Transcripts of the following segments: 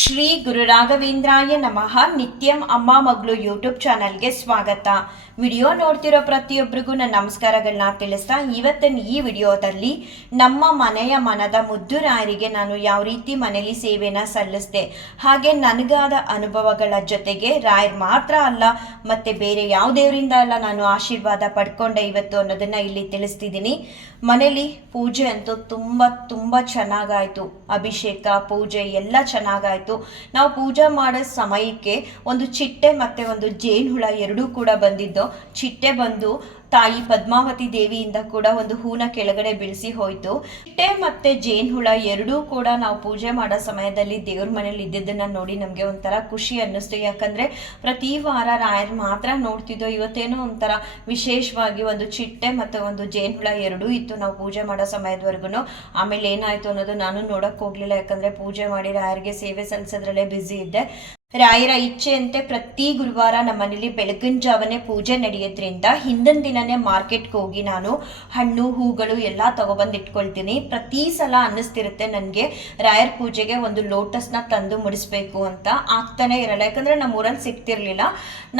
ಶ್ರೀ ಗುರು ರಾಘವೇಂದ್ರಾಯ ನಮಃ. ನಿತ್ಯಂ ಅಮ್ಮ ಮಗಳು ಯೂಟ್ಯೂಬ್ ಚಾನಲ್ಗೆ ಸ್ವಾಗತ. ವಿಡಿಯೋ ನೋಡ್ತಿರೋ ಪ್ರತಿಯೊಬ್ಬರಿಗೂ ನನ್ನ ನಮಸ್ಕಾರಗಳನ್ನ ತಿಳಿಸ್ತಾ, ಇವತ್ತಿನ ಈ ವಿಡಿಯೋದಲ್ಲಿ ನಮ್ಮ ಮನೆಯ ಮನದ ಮುದ್ದುರಾಯರಿಗೆ ನಾನು ಯಾವ ರೀತಿ ಮನೆಯಲ್ಲಿ ಸೇವೆನ ಸಲ್ಲಿಸಿದೆ, ಹಾಗೆ ನನಗಾದ ಅನುಭವಗಳ ಜೊತೆಗೆ ರಾಯರ್ ಮಾತ್ರ ಅಲ್ಲ, ಮತ್ತೆ ಬೇರೆ ಯಾವ ದೇವರಿಂದ ಅಲ್ಲ ನಾನು ಆಶೀರ್ವಾದ ಪಡ್ಕೊಂಡೆ ಇವತ್ತು ಅನ್ನೋದನ್ನ ಇಲ್ಲಿ ತಿಳಿಸ್ತಿದ್ದೀನಿ. ಮನೇಲಿ ಪೂಜೆ ಅಂತೂ ತುಂಬ ತುಂಬ ಚೆನ್ನಾಗಾಯಿತು. ಅಭಿಷೇಕ, ಪೂಜೆ ಎಲ್ಲ ಚೆನ್ನಾಗಾಯ್ತು. ನಾವು ಪೂಜೆ ಮಾಡೋ ಸಮಯಕ್ಕೆ ಒಂದು ಚಿಟ್ಟೆ ಮತ್ತೆ ಒಂದು ಜೇನುಹುಳ ಎರಡೂ ಕೂಡ ಬಂದಿದ್ದು. ಚಿಟ್ಟೆ ಬಂದು ತಾಯಿ ಪದ್ಮಾವತಿ ದೇವಿಯಿಂದ ಕೂಡ ಒಂದು ಹೂನ ಕೆಳಗಡೆ ಬೀಳಿಸಿ ಹೋಯ್ತು. ಚಿಟ್ಟೆ ಮತ್ತೆ ಜೇನುಹುಳ ಎರಡೂ ಕೂಡ ನಾವು ಪೂಜೆ ಮಾಡೋ ಸಮಯದಲ್ಲಿ ದೇವ್ರ ಮನೇಲಿ ಇದ್ದಿದ್ದನ್ನ ನೋಡಿ ನಮಗೆ ಒಂಥರ ಖುಷಿ ಅನ್ನಿಸ್ತು. ಯಾಕಂದ್ರೆ ಪ್ರತಿ ವಾರ ರಾಯರ್ ಮಾತ್ರ ನೋಡ್ತಿದ್ದೋ ಇವತ್ತೇನೋ ಒಂಥರ ವಿಶೇಷವಾಗಿ ಒಂದು ಚಿಟ್ಟೆ ಮತ್ತೆ ಒಂದು ಜೇನುಹುಳ ಎರಡೂ ಇತ್ತು ನಾವು ಪೂಜೆ ಮಾಡೋ ಸಮಯದವರೆಗೂ ಆಮೇಲೆ ಏನಾಯ್ತು ಅನ್ನೋದು ನಾನು ನೋಡಕ್ ಹೋಗ್ಲಿಲ್ಲ. ಯಾಕಂದ್ರೆ ಪೂಜೆ ಮಾಡಿ ರಾಯರ್ಗೆ ಸೇವೆ ಸಲ್ಲಿಸೋದ್ರಲ್ಲೇ ಬ್ಯುಸಿ ಇದ್ದೆ. ರಾಯರ ಇಚ್ಛೆಯಂತೆ ಪ್ರತಿ ಗುರುವಾರ ನಮ್ಮ ಮನೇಲಿ ಬೆಳಗಿನ ಜಾವನೇ ಪೂಜೆ ನಡೆಯೋದ್ರಿಂದ ಹಿಂದಿನ ದಿನನೇ ಮಾರ್ಕೆಟ್ಗೆ ಹೋಗಿ ನಾನು ಹಣ್ಣು, ಹೂಗಳು ಎಲ್ಲ ತಗೊಬಂದು ಇಟ್ಕೊಳ್ತೀನಿ ಪ್ರತಿ ಸಲ ಅನ್ನಿಸ್ತಿರುತ್ತೆ ನನಗೆ ರಾಯರ ಪೂಜೆಗೆ ಒಂದು ಲೋಟಸ್ನ ತಂದು ಮುಡಿಸ್ಬೇಕು ಅಂತ ಆಗ್ತಾನೆ ಇರಲ್ಲ. ಯಾಕಂದರೆ ನಮ್ಮ ಊರಲ್ಲಿ ಸಿಗ್ತಿರ್ಲಿಲ್ಲ.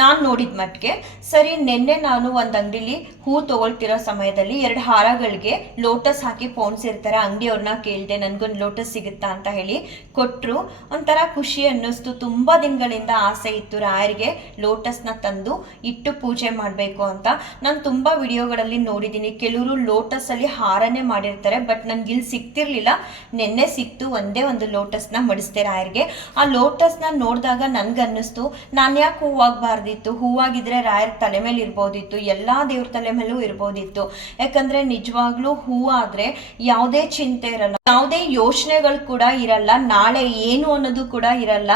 ನಾನು ನೋಡಿದ ಮಟ್ಟಿಗೆ ಸರಿ, ನಿನ್ನೆ ನಾನು ಒಂದು ಅಂಗಡಿಲಿ ಹೂ ತಗೊಳ್ತಿರೋ ಸಮಯದಲ್ಲಿ ಎರಡು ಹಾರಗಳಿಗೆ ಲೋಟಸ್ ಹಾಕಿ ಪೋಣಿಸಿರ್ತಾರೆ ಅಂಗಡಿಯವ್ರನ್ನ ಕೇಳಿದೆ, ನನಗೊಂದು ಲೋಟಸ್ ಸಿಗುತ್ತಾ? ಅಂತ ಹೇಳಿ ಕೊಟ್ಟರು ಒಂಥರ ಖುಷಿ ಅನ್ನಿಸ್ತು. ತುಂಬ ದಿನಗಳಿಂದ ಆಸೆ ಇತ್ತು. ರಾಯರಿಗೆ ಲೋಟಸ್ನ ತಂದು ಇಟ್ಟು ಪೂಜೆ ಮಾಡಬೇಕು ಅಂತ. ನಾನು ತುಂಬ ವಿಡಿಯೋಗಳಲ್ಲಿ ನೋಡಿದ್ದೀನಿ ಕೆಲವರು ಲೋಟಸಲ್ಲಿ ಹಾರನೇ ಮಾಡಿರ್ತಾರೆ ಬಟ್ ನನಗೆ ಇಲ್ಲಿ ಸಿಗ್ತಿರ್ಲಿಲ್ಲ ನಿನ್ನೆ ಸಿಕ್ತು, ಒಂದೇ ಒಂದು ಲೋಟಸ್ನ ಮಡಿಸ್ದೆ ರಾಯರಿಗೆ. ಆ ಲೋಟಸ್ನ ನೋಡಿದಾಗ ನನಗನ್ನಿಸ್ತು ನಾನು ಯಾಕೆ ಹೂವಾಗಬಾರ್ದಿತ್ತು? ಹೂವಾಗಿದ್ರೆ ರಾಯರ್ ತಲೆ ಮೇಲೆ ಇರ್ಬೋದಿತ್ತು, ಎಲ್ಲ ದೇವ್ರ ತಲೆ ಮೇಲೂ ಇರ್ಬೋದಿತ್ತು. ಯಾಕಂದ್ರೆ ನಿಜವಾಗ್ಲೂ ಹೂವಾದ್ರೆ ಯಾವುದೇ ಚಿಂತೆ ಇರಲ್ಲ, ಯಾವುದೇ ಯೋಚನೆಗಳು ಕೂಡ ಇರಲ್ಲ, ನಾಳೆ ಏನು ಅನ್ನೋದು ಕೂಡ ಇರಲ್ಲ.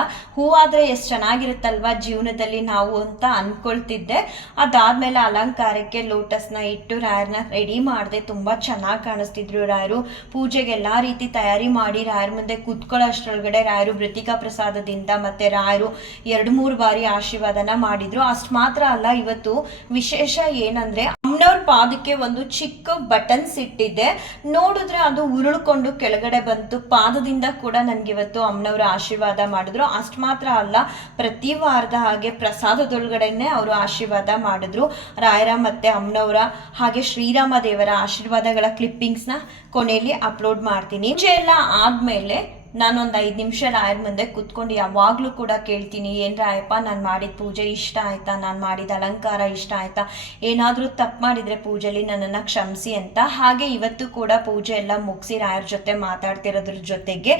ಹೂವಾದ್ರೆ ಎಷ್ಟು ಚೆನ್ನಾಗಿರುತ್ತಲ್ವಾ ಜೀವನದಲ್ಲಿ ನಾವು ಅಂತ ಅನ್ಕೊಳ್ತಿದ್ದೆ. ಅದಾದ್ಮೇಲೆ ಅಲಂಕಾರಕ್ಕೆ ಲೋಟಸ್ನ ಇಟ್ಟು ರಾಯರ್ನ ರೆಡಿ ಮಾಡಿದೆ. ತುಂಬಾ ಚೆನ್ನಾಗಿ ಕಾಣಿಸ್ತಿದ್ರು ರಾಯರು. ಪೂಜೆಗೆ ಎಲ್ಲಾ ರೀತಿ ತಯಾರಿ ಮಾಡಿ ರಾಯರ್ ಮುಂದೆ ಕೂತ್ಕೊಳ್ಳೋ ಅಷ್ಟರೊಳಗಡೆ ರಾಯರು ಮೃತಿಕಾ ಪ್ರಸಾದದಿಂದ ಮತ್ತೆ ರಾಯರು ಎರಡು ಮೂರು ಬಾರಿ ಆಶೀರ್ವಾದನ ಮಾಡಿದ್ರು. ಅಷ್ಟು ಮಾತ್ರ ಅಲ್ಲ, ಇವತ್ತು ವಿಶೇಷ ಏನಂದ್ರೆ ಅಮ್ಮನವ್ರ ಪಾದಕ್ಕೆ ಒಂದು ಚಿಕ್ಕ ಬಟನ್ಸ್ ಇಟ್ಟಿದ್ದೆ. ನೋಡಿದ್ರೆ ಅದು ಉರುಳ್ಕೊಂಡು ಕೆಳಗಡೆ ಬಂತು. ಪಾದದಿಂದ ಕೂಡ ನನ್ಗೆ ಇವತ್ತು ಅಮ್ಮನವ್ರ ಆಶೀರ್ವಾದ ಮಾಡಿದ್ರು. ಅಷ್ಟು ಮಾತ್ರ ಅಲ್ಲ, ಪ್ರತಿ ವಾರದ ಹಾಗೆ ಪ್ರಸಾದದೊಳಗಡೆನೆ ಅವರು ಆಶೀರ್ವಾದ ಮಾಡಿದ್ರು. ರಾಯರ ಮತ್ತೆ ಅಮ್ಮನವರ ಹಾಗೆ ಶ್ರೀರಾಮ ದೇವರ ಆಶೀರ್ವಾದಗಳ ಕ್ಲಿಪ್ಪಿಂಗ್ಸ್ನ ಕೊನೆಯಲ್ಲಿ ಅಪ್ಲೋಡ್ ಮಾಡ್ತೀನಿ. ಎಲ್ಲ ಆದ್ಮೇಲೆ ನಾನೊಂದು ಐದು ನಿಮಿಷ ರಾಯರ್ ಮುಂದೆ ಕುತ್ಕೊಂಡು ಯಾವಾಗಲೂ ಕೂಡ ಕೇಳ್ತೀನಿ, ಏನು ರಾಯಪ್ಪ, ನಾನು ಮಾಡಿದ ಪೂಜೆ ಇಷ್ಟ ಆಯ್ತಾ? ನಾನು ಮಾಡಿದ ಅಲಂಕಾರ ಇಷ್ಟ ಆಯ್ತಾ? ಏನಾದರೂ ತಪ್ಪು ಮಾಡಿದರೆ ಪೂಜೆಲಿ ನನ್ನನ್ನು ಕ್ಷಮಿಸಿ ಅಂತ. ಹಾಗೆ ಇವತ್ತು ಕೂಡ ಪೂಜೆ ಎಲ್ಲ ಮುಗಿಸಿ ರಾಯರ್ ಜೊತೆ ಮಾತಾಡ್ತಿರೋದ್ರ ಜೊತೆಗೆ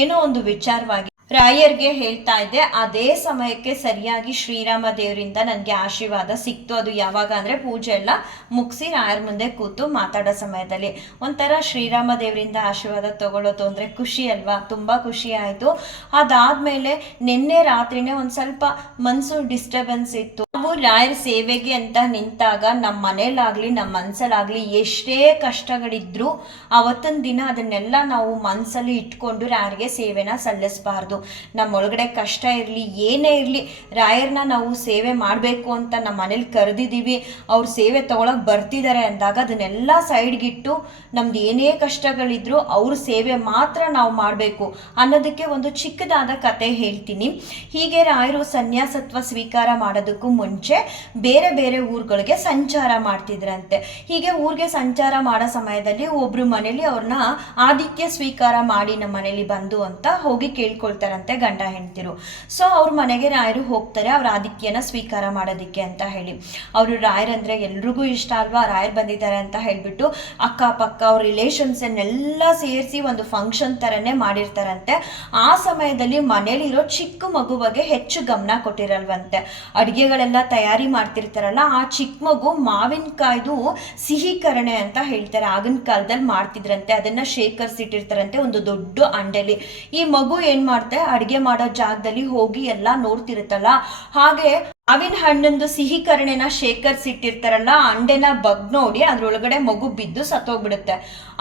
ಏನೋ ಒಂದು ವಿಚಾರವಾಗಿ ರಾಯರ್ಗೆ ಹೇಳ್ತಾ ಇದ್ದೆ, ಅದೇ ಸಮಯಕ್ಕೆ ಸರಿಯಾಗಿ ಶ್ರೀರಾಮ ದೇವರಿಂದ ನನಗೆ ಆಶೀರ್ವಾದ ಸಿಕ್ತು. ಅದು ಯಾವಾಗ ಅಂದರೆ ಪೂಜೆ ಎಲ್ಲ ಮುಗಿಸಿ ರಾಯರ್ ಮುಂದೆ ಕೂತು ಮಾತಾಡೋ ಸಮಯದಲ್ಲಿ. ಒಂಥರ ಶ್ರೀರಾಮ ದೇವರಿಂದ ಆಶೀರ್ವಾದ ತಗೊಳ್ಳೋದು ಅಂದರೆ ಖುಷಿ ಅಲ್ವಾ? ತುಂಬ ಖುಷಿ ಆಯಿತು. ಅದಾದಮೇಲೆ ನಿನ್ನೆ ರಾತ್ರಿನೇ ಒಂದು ಸ್ವಲ್ಪ ಮನಸ್ಸು ಡಿಸ್ಟರ್ಬೆನ್ಸ್ ಇತ್ತು. ನಾವು ರಾಯರ್ ಸೇವೆಗೆ ಅಂತ ನಿಂತಾಗ ನಮ್ಮ ಮನೇಲಾಗ್ಲಿ, ನಮ್ಮ ಮನ್ಸಲ್ಲಾಗ್ಲಿ ಎಷ್ಟೇ ಕಷ್ಟಗಳಿದ್ರು ಅವತ್ತಿನ ದಿನ ಅದನ್ನೆಲ್ಲ ನಾವು ಮನಸ್ಸಲ್ಲಿ ಇಟ್ಕೊಂಡು ರಾಯರ್ಗೆ ಸೇವೆನ ಸಲ್ಲಿಸಬಾರ್ದು. ನಮ್ಮೊಳಗಡೆ ಕಷ್ಟ ಇರಲಿ, ಏನೇ ಇರಲಿ, ರಾಯರ್ನ ನಾವು ಸೇವೆ ಮಾಡಬೇಕು ಅಂತ ನಮ್ಮ ಮನೇಲಿ ಕರೆದಿದ್ದೀವಿ ಅವ್ರ ಸೇವೆ ತಗೊಳಕ್ ಬರ್ತಿದ್ದಾರೆ ಅಂದಾಗ ಅದನ್ನೆಲ್ಲ ಸೈಡ್ಗಿಟ್ಟು ನಮ್ದು ಏನೇ ಕಷ್ಟಗಳಿದ್ರು ಅವ್ರ ಸೇವೆ ಮಾತ್ರ ನಾವು ಮಾಡಬೇಕು ಅನ್ನೋದಕ್ಕೆ ಒಂದು ಚಿಕ್ಕದಾದ ಕತೆ ಹೇಳ್ತೀನಿ. ಹೀಗೆ ರಾಯರು ಸನ್ಯಾಸತ್ವ ಸ್ವೀಕಾರ ಮಾಡೋದಕ್ಕೂ ಮುಂಚೆ ಬೇರೆ ಬೇರೆ ಊರುಗಳಿಗೆ ಸಂಚಾರ ಮಾಡ್ತಿದ್ರಂತೆ. ಹೀಗೆ ಊರಿಗೆ ಸಂಚಾರ ಮಾಡೋ ಸಮಯದಲ್ಲಿ ಒಬ್ರು ಮನೇಲಿ ಅವ್ರನ್ನ ಆದಿತ್ಯ ಸ್ವೀಕಾರ ಮಾಡಿ ನಮ್ಮ ಮನೇಲಿ ಬಂದು ಅಂತ ಹೋಗಿ ಕೇಳ್ಕೊಳ್ತಾರಂತೆ ಗಂಡ ಹೆಂಡ್ತಿರು. ಸೊ ಅವ್ರ ಮನೆಗೆ ರಾಯರು ಹೋಗ್ತಾರೆ, ಅವ್ರ ಆದಿತ್ಯನ ಸ್ವೀಕಾರ ಮಾಡೋದಕ್ಕೆ ಅಂತ ಹೇಳಿ. ಅವರು ರಾಯರ್ ಅಂದ್ರೆ ಎಲ್ರಿಗೂ ಇಷ್ಟ ಅಲ್ವಾ? ರಾಯರ್ ಬಂದಿದ್ದಾರೆ ಅಂತ ಹೇಳ್ಬಿಟ್ಟು ಅಕ್ಕಪಕ್ಕ ಅವ್ರ ರಿಲೇಷನ್ಸನ್ನೆಲ್ಲ ಸೇರಿಸಿ ಒಂದು ಫಂಕ್ಷನ್ ಥರನೇ ಮಾಡಿರ್ತಾರಂತೆ. ಆ ಸಮಯದಲ್ಲಿ ಮನೇಲಿರೋ ಚಿಕ್ಕ ಮಗು ಬಗ್ಗೆ ಹೆಚ್ಚು ಗಮನ ಕೊಟ್ಟಿರಲ್ವಂತೆ. ಅಡುಗೆಗಳೆಲ್ಲ ತಯಾರಿ ಮಾಡ್ತಿರ್ತಾರಲ್ಲ, ಆ ಚಿಕ್ಕ ಮಗು ಮಾವಿನಕಾಯ್ದು ಸಿಹಿಕರಣೆ ಅಂತ ಹೇಳ್ತಾರೆ. ಆಗಿನ ಕಾಲದಲ್ಲಿ ಮಾಡ್ತಿದ್ರಂತೆ, ಅದನ್ನ ಶೇಖರಿಸಿಟ್ಟಿರ್ತಾರಂತೆ ಒಂದು ದೊಡ್ಡ ಅಂಡೆಲಿ. ಈ ಮಗು ಏನ್ ಮಾಡುತ್ತೆ ಅಡುಗೆ ಮಾಡೋ ಜಾಗದಲ್ಲಿ ಹೋಗಿ ಎಲ್ಲ ನೋಡ್ತಿರುತ್ತಲ್ಲ, ಹಾಗೆ ಅವಿನ ಹಣ್ಣೊಂದು ಸಿಹಿಕರಣೆನ ಶೇಖರಿಸಿಟ್ಟಿರ್ತಾರಲ್ಲ ಅಂಡೆನ ಬಗ್ ನೋಡಿ ಅದ್ರೊಳಗಡೆ ಮಗು ಬಿದ್ದು ಸತ್ತೋಗ್ಬಿಡುತ್ತೆ.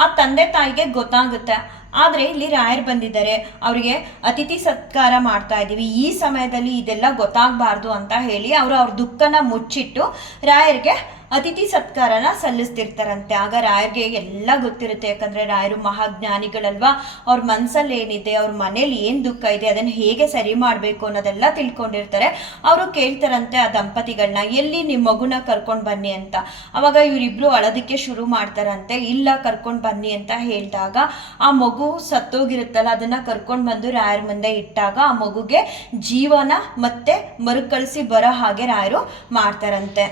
ಆ ತಂದೆ ತಾಯಿಗೆ ಗೊತ್ತಾಗುತ್ತೆ ಆದರೆ ಇಲ್ಲಿ ರಾಯರು ಬಂದಿದ್ದಾರೆ, ಅವರಿಗೆ ಅತಿಥಿ ಸತ್ಕಾರ ಮಾಡ್ತಾ ಇದ್ದೀವಿ. ಈ ಸಮಯದಲ್ಲಿ ಇದೆಲ್ಲ ಗೊತ್ತಾಗಬಾರ್ದು ಅಂತ ಹೇಳಿ ಅವರು ಅವ್ರ ದುಃಖನ ಮುಚ್ಚಿಟ್ಟು ರಾಯರಿಗೆ ಅತಿಥಿ ಸತ್ಕಾರನ ಸಲ್ಲಿಸ್ತಿರ್ತಾರಂತೆ. ಆಗ ರಾಯರಿಗೆ ಎಲ್ಲ ಗೊತ್ತಿರುತ್ತೆ. ಯಾಕಂದ್ರೆ ರಾಯರು ಮಹಾಜ್ಞಾನಿಗಳಲ್ವಾ? ಅವ್ರ ಮನಸ್ಸಲ್ಲಿ ಏನಿದೆ? ಅವ್ರ ಮನೇಲಿ ಏನು ದುಃಖ ಇದೆ? ಅದನ್ನು ಹೇಗೆ ಸರಿ ಮಾಡಬೇಕು ಅನ್ನೋದೆಲ್ಲ ತಿಳ್ಕೊಂಡಿರ್ತಾರೆ. ಅವರು ಕೇಳ್ತಾರಂತೆ ಆ ದಂಪತಿಗಳನ್ನ ಎಲ್ಲಿ ನಿಮ್ಮ ಮಗುನ ಕರ್ಕೊಂಡು ಬನ್ನಿ ಅಂತ. ಅವಾಗ ಇವರಿಬ್ರು ಅಳೋದಕ್ಕೆ ಶುರು ಮಾಡ್ತಾರಂತೆ. ಇಲ್ಲ, ಕರ್ಕೊಂಡು ಬನ್ನಿ ಅಂತ ಹೇಳಿದಾಗ ಆ ಮಗು ಸತ್ತೋಗಿರುತ್ತಲ್ಲ, ಅದನ್ನ ಕರ್ಕೊಂಡು ಬಂದು ರಾಯರ ಮುಂದೆ ಇಟ್ಟಾಗ ಆ ಮಗುಗೆ ಜೀವನ ಮತ್ತೆ ಮರುಕಳಿಸಿ ಬರೋ ಹಾಗೆ ರಾಯರು ಮಾಡ್ತಾರಂತೆ.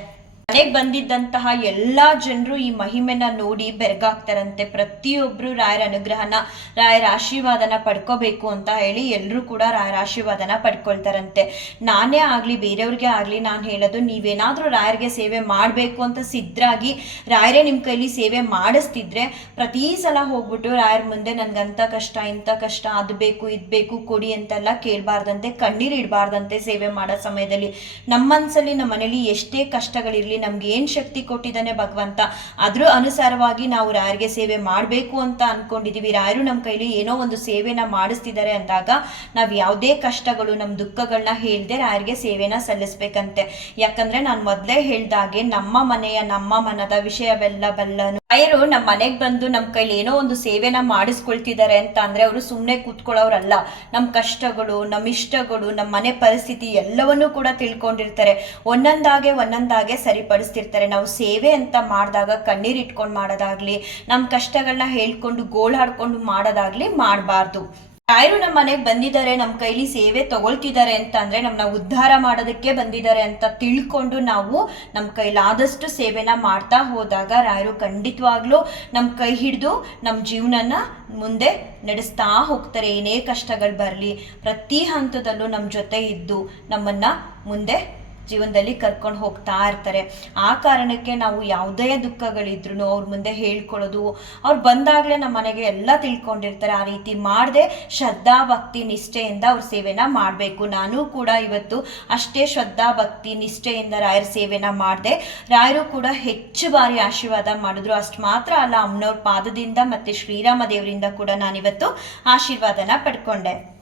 ಮನೆಗೆ ಬಂದಿದ್ದಂತಹ ಎಲ್ಲ ಜನರು ಈ ಮಹಿಮೆನ ನೋಡಿ ಬೆರಗಾಗ್ತಾರಂತೆ. ಪ್ರತಿಯೊಬ್ರು ರಾಯರ ಅನುಗ್ರಹನ, ರಾಯರ ಆಶೀರ್ವಾದನ ಪಡ್ಕೋಬೇಕು ಅಂತ ಹೇಳಿ ಎಲ್ಲರೂ ಕೂಡ ರಾಯರ ಆಶೀರ್ವಾದನ ಪಡ್ಕೊಳ್ತಾರಂತೆ. ನಾನೇ ಆಗಲಿ, ಬೇರೆಯವ್ರಿಗೆ ಆಗಲಿ ನಾನು ಹೇಳೋದು, ನೀವೇನಾದರೂ ರಾಯರಿಗೆ ಸೇವೆ ಮಾಡಬೇಕು ಅಂತ ಸಿದ್ಧರಾಗಿ ರಾಯರೇ ನಿಮ್ಮ ಕೈಲಿ ಸೇವೆ ಮಾಡಿಸ್ತಿದ್ರೆ ಪ್ರತಿ ಸಲ ಹೋಗ್ಬಿಟ್ಟು ರಾಯರ ಮುಂದೆ ನನ್ಗಂತ ಕಷ್ಟ ಇಂಥ ಕಷ್ಟ, ಅದು ಬೇಕು, ಇದು ಬೇಕು, ಕೊಡಿ ಅಂತೆಲ್ಲ ಕೇಳಬಾರ್ದಂತೆ, ಕಣ್ಣೀರು ಇಡಬಾರ್ದಂತೆ ಸೇವೆ ಮಾಡೋ ಸಮಯದಲ್ಲಿ. ನಮ್ಮ ಮನಸ್ಸಲ್ಲಿ ನಮ್ಮ ಮನೇಲಿ ಎಷ್ಟೇ ಕಷ್ಟಗಳಿರಲಿ ನಮ್ಗೆ ಏನು ಶಕ್ತಿ ಕೊಟ್ಟಿದ್ದಾನೆ ಭಗವಂತ, ಅದ್ರ ಅನುಸಾರವಾಗಿ ನಾವು ರಾಯರಿಗೆ ಸೇವೆ ಮಾಡಬೇಕು ಅಂತ ಅನ್ಕೊಂಡಿದೀವಿ. ರಾಯರು ನಮ್ಮ ಕೈಲಿ ಏನೋ ಒಂದು ಸೇವೆನ ಮಾಡಿಸ್ತಿದ್ದಾರೆ ಅಂದಾಗ ನಾವು ಯಾವುದೇ ಕಷ್ಟಗಳು ನಮ್ಮ ದುಃಖಗಳನ್ನ ಹೇಳ್ದೆ ರಾಯರಿಗೆ ಸೇವೆನ ಸಲ್ಲಿಸ್ಬೇಕಂತೆ. ಯಾಕಂದ್ರೆ ನಾನು ಮೊದಲೇ ಹೇಳ್ದಾಗೆ ನಮ್ಮ ಮನೆಯ ನಮ್ಮ ಮನದ ವಿಷಯವೆಲ್ಲ ಬಲ್ಲನು. ರಾಯರು ನಮ್ಮ ಮನೆಗೆ ಬಂದು ನಮ್ಮ ಕೈಲಿ ಏನೋ ಒಂದು ಸೇವೆನ ಮಾಡಿಸ್ಕೊಳ್ತಿದ್ದಾರೆ ಅಂತ ಅಂದರೆ ಅವರು ಸುಮ್ಮನೆ ಕೂತ್ಕೊಳ್ಳೋರಲ್ಲ ನಮ್ಮ ಕಷ್ಟಗಳು ನಮ್ಮ ಇಷ್ಟಗಳು ನಮ್ಮ ಮನೆ ಪರಿಸ್ಥಿತಿ ಎಲ್ಲವನ್ನೂ ಕೂಡ ತಿಳ್ಕೊಂಡಿರ್ತಾರೆ. ಒಂದೊಂದಾಗೆ ಒಂದೊಂದಾಗೆ ಸರಿಪಡಿಸ್ತಿರ್ತಾರೆ. ನಾವು ಸೇವೆ ಅಂತ ಮಾಡಿದಾಗ, ಕಣ್ಣೀರ್ ಇಟ್ಕೊಂಡು ಮಾಡೋದಾಗ್ಲಿ ನಮ್ಮ ಕಷ್ಟಗಳನ್ನ ಹೇಳ್ಕೊಂಡು ಗೋಳಾಡ್ಕೊಂಡು ಮಾಡೋದಾಗ್ಲಿ ಮಾಡಬಾರ್ದು. ರಾಯರು ನಮ್ಮ ಮನೆಗೆ ಬಂದಿದ್ದಾರೆ ನಮ್ಮ ಕೈಲಿ ಸೇವೆ ತಗೊಳ್ತಿದ್ದಾರೆ ಅಂತ ಅಂದ್ರೆ ನಮ್ಮನ್ನ ಉದ್ಧಾರ ಮಾಡೋದಕ್ಕೆ ಬಂದಿದ್ದಾರೆ ಅಂತ ತಿಳ್ಕೊಂಡು ನಾವು ನಮ್ಮ ಕೈಲಾದಷ್ಟು ಸೇವೆನ ಮಾಡ್ತಾ ಹೋದಾಗ ರಾಯರು ಖಂಡಿತವಾಗ್ಲೂ ನಮ್ಮ ಕೈ ಹಿಡಿದು ನಮ್ಮ ಜೀವನನ ಮುಂದೆ ನಡೆಸ್ತಾ ಹೋಗ್ತಾರೆ. ಏನೇ ಕಷ್ಟಗಳು ಬರಲಿ, ಪ್ರತಿ ಹಂತದಲ್ಲೂ ನಮ್ಮ ಜೊತೆ ಇದ್ದು ನಮ್ಮನ್ನ ಮುಂದೆ ಜೀವನದಲ್ಲಿ ಕರ್ಕೊಂಡು ಹೋಗ್ತಾ ಇರ್ತಾರೆ. ಆ ಕಾರಣಕ್ಕೆ ನಾವು ಯಾವುದೇ ದುಃಖಗಳಿದ್ರು ಅವ್ರ ಮುಂದೆ ಹೇಳ್ಕೊಳ್ಳೋದು, ಅವ್ರು ಬಂದಾಗಲೇ ನಮ್ಮ ಮನೆಗೆ ಎಲ್ಲ ತಿಳ್ಕೊಂಡಿರ್ತಾರೆ. ಆ ರೀತಿ ಮಾಡದೆ ಶ್ರದ್ಧಾ, ಭಕ್ತಿ, ನಿಷ್ಠೆಯಿಂದ ಅವ್ರ ಸೇವೆನ ಮಾಡಬೇಕು. ನಾನು ಕೂಡ ಇವತ್ತು ಅಷ್ಟೇ ಶ್ರದ್ಧಾ, ಭಕ್ತಿ, ನಿಷ್ಠೆಯಿಂದ ರಾಯರ ಸೇವೆನ ಮಾಡಿದೆ. ರಾಯರು ಕೂಡ ಹೆಚ್ಚು ಬಾರಿ ಆಶೀರ್ವಾದ ಮಾಡಿದ್ರು. ಅಷ್ಟು ಮಾತ್ರ ಅಲ್ಲ, ಅಮ್ಮನವ್ರ ಪಾದದಿಂದ ಮತ್ತೆ ಶ್ರೀರಾಮ ದೇವರಿಂದ ಕೂಡ ನಾನಿವತ್ತು ಆಶೀರ್ವಾದನ ಪಡ್ಕೊಂಡೆ.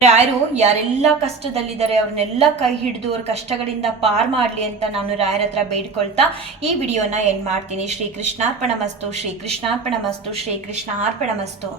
ರಾಯರು ಯಾರೆಲ್ಲ ಕಷ್ಟದಲ್ಲಿದ್ದಾರೆ ಅವ್ರನ್ನೆಲ್ಲ ಕೈ ಹಿಡಿದು ಅವ್ರ ಕಷ್ಟಗಳಿಂದ ಪಾರ್ ಮಾಡಲಿ ಅಂತ ನಾನು ರಾಯರ ಹತ್ರ ಬೇಡ್ಕೊಳ್ತಾ ಈ ವಿಡಿಯೋನ ಎಂಡ್ ಮಾಡ್ತೀನಿ. ಶ್ರೀ ಕೃಷ್ಣಾರ್ಪಣ ಮಸ್ತು ಶ್ರೀ ಕೃಷ್ಣಾರ್ಪಣ ಮಸ್ತು ಶ್ರೀ ಕೃಷ್ಣ ಅರ್ಪಣ ಮಸ್ತು